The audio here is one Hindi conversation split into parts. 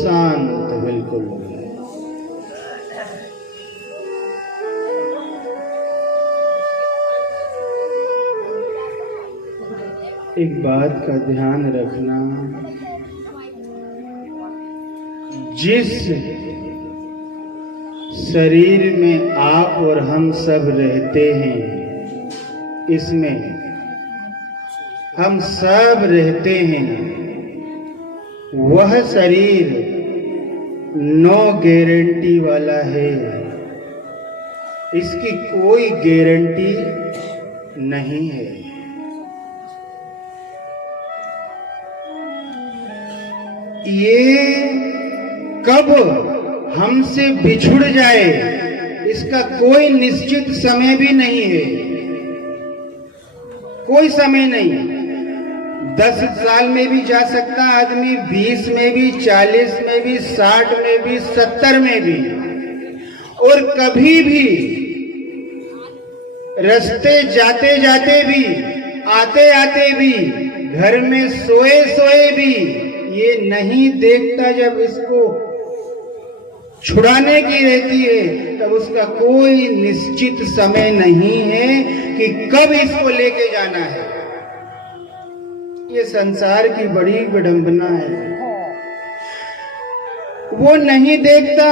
शांत बिल्कुल। एक बात का ध्यान रखना, जिस शरीर में आप और हम सब रहते हैं, इसमें हम सब रहते हैं, वह शरीर नो गारंटी वाला है। इसकी कोई गारंटी नहीं है। ये कब हमसे बिछुड़ जाए इसका कोई निश्चित समय भी नहीं है। कोई समय नहीं। 10 साल में भी जा सकता आदमी, 20 में भी, 40 में भी, 60 में भी, 70 में भी। और कभी भी रास्ते जाते जाते भी, आते आते भी, घर में सोए सोए भी ये नहीं देखता जब इसको छुड़ाने की रहती है तब उसका कोई निश्चित समय नहीं है कि कब इसको लेके जाना है। ये संसार की बड़ी विडंबना है। वो नहीं देखता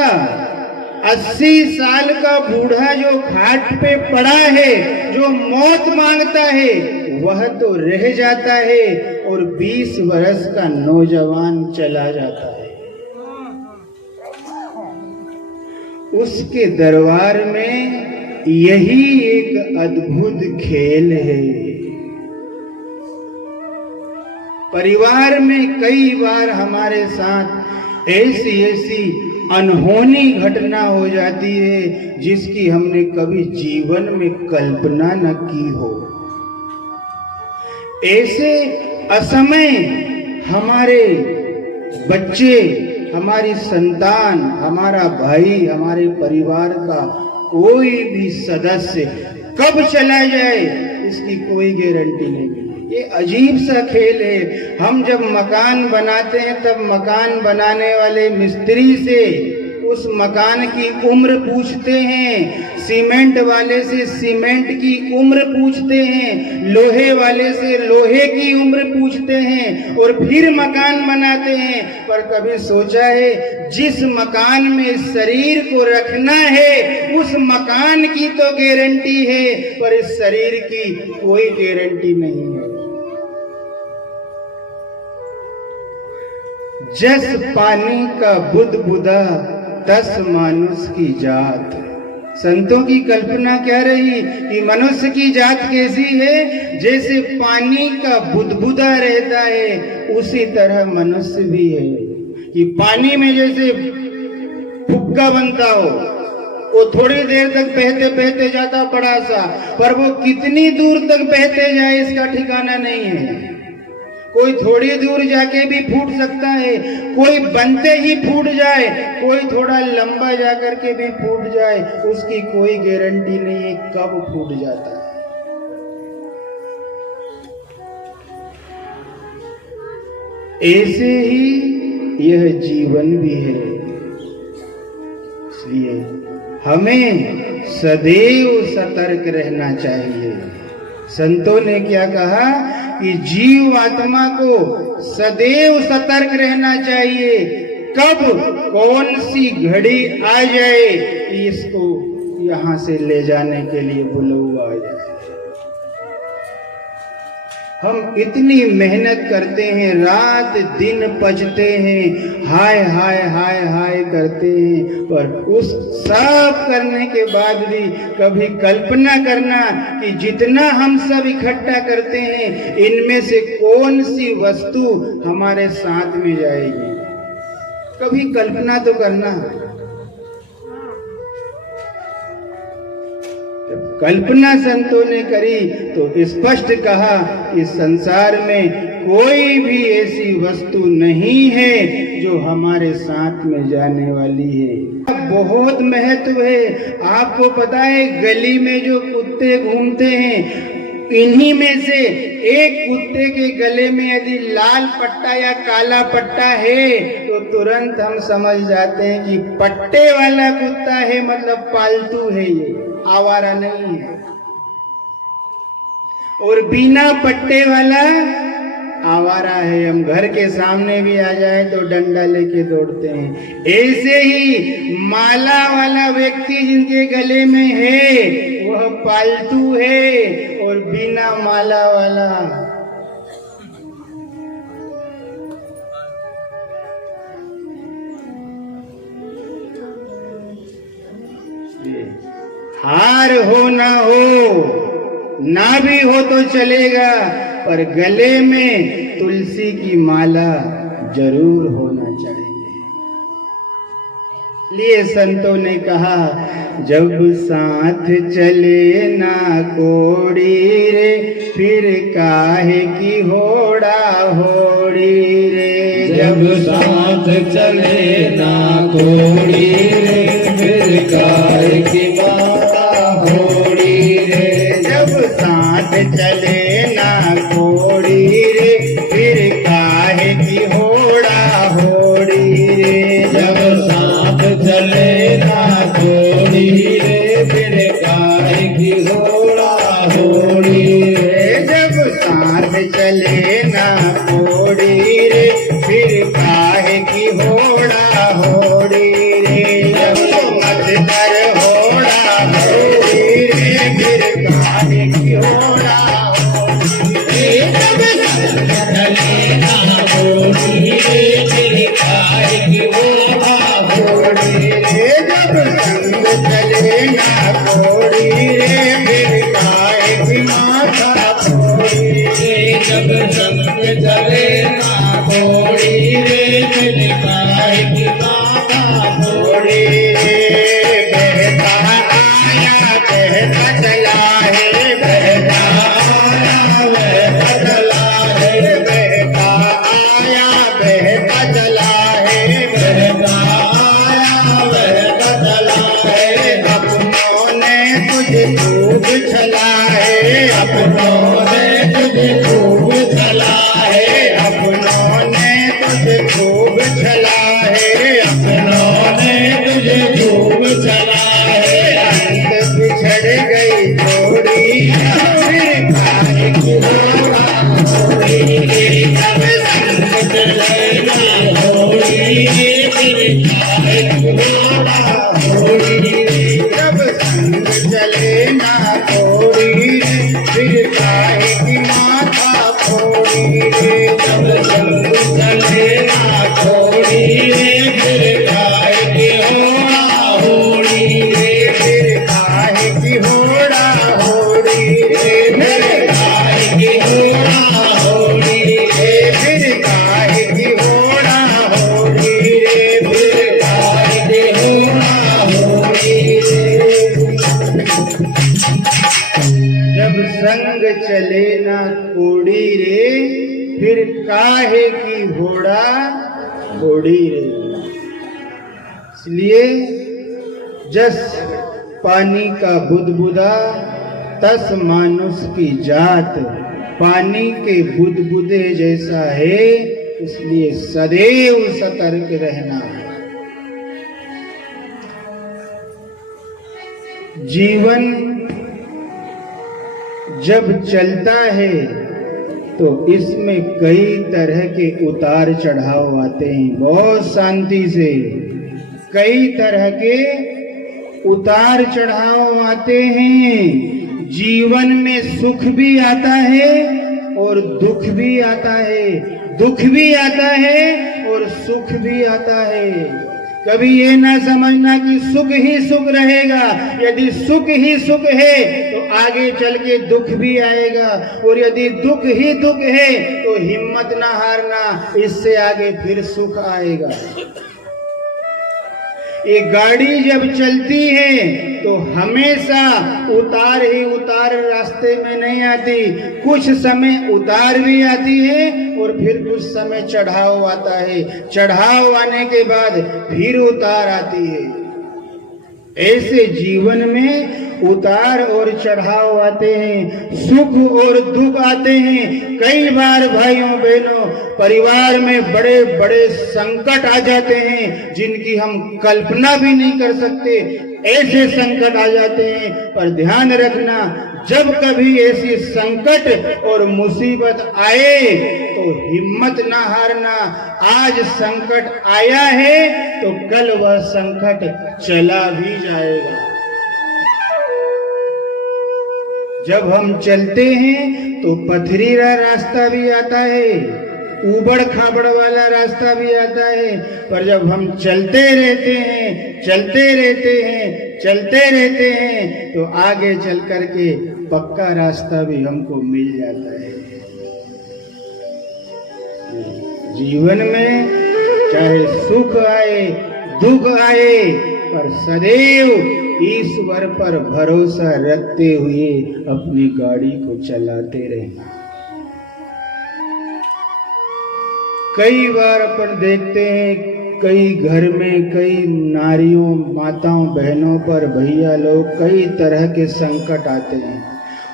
80 साल का बूढ़ा जो खाट पे पड़ा है, जो मौत मांगता है, वह तो रह जाता है और 20 वर्ष का नौजवान चला जाता है। उसके दरबार में यही एक अद्भुत खेल है। परिवार में कई बार हमारे साथ ऐसी अनहोनी घटना हो जाती है जिसकी हमने कभी जीवन में कल्पना न की हो। ऐसे असमय हमारे बच्चे, हमारी संतान, हमारा भाई, हमारे परिवार का कोई भी सदस्य कब चला जाए इसकी कोई गारंटी नहीं। ये अजीब सा खेल है। हम जब मकान बनाते हैं तब मकान बनाने वाले मिस्त्री से उस मकान की उम्र पूछते हैं, सीमेंट वाले से सीमेंट की उम्र पूछते हैं, लोहे वाले से लोहे की उम्र पूछते हैं और फिर मकान बनाते हैं। पर कभी सोचा है जिस मकान में शरीर को रखना है उस मकान की तो गारंटी है, पर इस शरीर की कोई गारंटी नहीं है। जस पानी का बुदबुदा तस मानुष की जात। संतों की कल्पना क्या रही कि मनुष्य की जात कैसी है? जैसे पानी का बुदबुदा रहता है उसी तरह मनुष्य भी है। कि पानी में जैसे फुक्का बनता हो, वो थोड़ी देर तक बहते बहते जाता बड़ा सा, पर वो कितनी दूर तक बहते जाए इसका ठिकाना नहीं है। कोई थोड़ी दूर जाके भी फूट सकता है, कोई बनते ही फूट जाए, कोई थोड़ा लंबा जाकर के भी फूट जाए, उसकी कोई गारंटी नहीं है कब फूट जाता है। ऐसे ही यह जीवन भी है। इसलिए हमें सदैव सतर्क रहना चाहिए। संतों ने क्या कहा कि जीव आत्मा को सदैव सतर्क रहना चाहिए। कब कौन सी घड़ी आ जाए कि इसको यहाँ से ले जाने के लिए बुलावा आ जाए। हम इतनी मेहनत करते हैं, रात दिन पचते हैं, हाय हाय हाय हाय करते हैं, पर उस सब करने के बाद भी कभी कल्पना करना कि जितना हम सब इकट्ठा करते हैं इनमें से कौन सी वस्तु हमारे साथ में जाएगी। कभी कल्पना तो करना। कल्पना संतों ने करी तो स्पष्ट कहा कि संसार में कोई भी ऐसी वस्तु नहीं है जो हमारे साथ में जाने वाली है। बहुत महत्व है। आपको पता है गली में जो कुत्ते घूमते हैं इन्हीं में से एक कुत्ते के गले में यदि लाल पट्टा या काला पट्टा है तो तुरंत हम समझ जाते हैं कि पट्टे वाला कुत्ता है, मतलब पालतू है, ये आवारा नहीं है। और बिना पट्टे वाला आवारा है। हम घर के सामने भी आ जाए तो डंडा लेके दौड़ते हैं। ऐसे ही माला वाला व्यक्ति जिनके गले में है वह पालतू है, और बिना माला वाला हार हो ना भी हो तो चलेगा, पर गले में तुलसी की माला जरूर होना चाहिए। लिए संतों ने कहा, जब साथ चले ना कोड़ी रे, फिर काहे की होड़ा होड़ी रे। जब साथ चले ना कोड़ी रे, फिर काहे की माता होड़ी रे। जब साथ चले ना कोड़ी रे, फिर काहे की होड़ा होड़ी रे। जब साथ चले ना कोड़ी रे, फिर काहे की होड़ा होड़ी रे। जब साथ चले ना कोड़ी रे, फिर काहे की होड़ा होड़ी रे। जब मत कर होड़ा होड़ी रे, फिर काहे की होड़ा होड़ी रे। जब चले ना कोड़ी रे, फिर काहे की होड़ा होड़ी रे। जब संग चले ना कोड़ी रे, फिर काहे की माथा फोड़ी रे। जब संग चले ना कोड़ी रे, फिर काहे की माता फोड़ी रे। बहता आया बहता चला है, बहता आया बहता चला है, बहता आया बहता चला है, बहता आया बहता चला है। अपनों ने तुझे खूब छला है, अपनों ने तुझे खूब छला है, अपनों ने तुझे खूब छला है, अपनों ने तुझे खूब छला है। अंत बिछड़ गई जोड़ी, फिर काहे की होड़ा होड़ी रे। जब संग चले ना होड़ी रे, फिर काहे की होड़ा होड़ी रे। जब संग चले ना होड़ी रे, फिर काहे की माथा फोड़ी रे। जब संग चले ना कोड़ी रे, फिर काहे की होड़ा होड़ी रे। फिर काहे की होड़ा होड़ी रे। फिर काहे की होड़ा होड़ी रे। फिर काहे की होड़ा होड़ी रे। फिर काहे की होड़ा होड़ी रे। जब संग चले ना कोड़ी रे, फिर काहे की होड़ा होड़ी रे। इसलिए जस पानी का बुदबुदा, तस मानुष की जात। पानी के बुदबुदे जैसा है, इसलिए सदैव सतर्क रहना है। जीवन जब चलता है तो इसमें कई तरह के उतार चढ़ाव आते हैं। बहुत शांति से कई तरह के उतार चढ़ाव आते हैं। जीवन में सुख भी आता है और दुख भी आता है, दुख भी आता है और सुख भी आता है। कभी ये ना समझना कि सुख ही सुख रहेगा। यदि सुख ही सुख है तो आगे चल के दुख भी आएगा, और यदि दुख ही दुख है तो हिम्मत ना हारना, इससे आगे फिर सुख आएगा। ये गाड़ी जब चलती है तो हमेशा उतार ही उतार रास्ते में नहीं आती। कुछ समय उतार भी आती है और फिर कुछ समय चढ़ाव आता है। चढ़ाव आने के बाद फिर उतार आती है। ऐसे जीवन में उतार और चढ़ाव आते हैं, सुख और दुख आते हैं। कई बार भाइयों बहनों परिवार में बड़े बड़े संकट आ जाते हैं जिनकी हम कल्पना भी नहीं कर सकते, ऐसे संकट आ जाते हैं। पर ध्यान रखना, जब कभी ऐसी संकट और मुसीबत आए तो हिम्मत ना हारना। आज संकट आया है तो कल वह संकट चला भी जाएगा। जब हम चलते हैं तो पथरीला रास्ता भी आता है, ऊबड़ खाबड़ वाला रास्ता भी आता है, पर जब हम चलते रहते हैं, चलते रहते हैं तो आगे चल करके पक्का रास्ता भी हमको मिल जाता है। जीवन में चाहे सुख आए दुख आए, पर सदैव ईश्वर पर भरोसा रखते हुए अपनी गाड़ी को चलाते रहें। कई बार अपन देखते हैं कई घर में कई नारियों माताओं बहनों पर भैया लोग कई तरह के संकट आते हैं,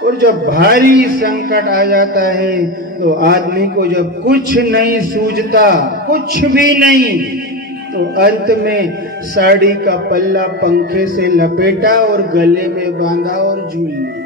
और जब भारी संकट आ जाता है तो आदमी को जब कुछ नहीं सूझता, कुछ भी नहीं, तो अंत में साड़ी का पल्ला पंखे से लपेटा और गले में बांधा और झूल लिया।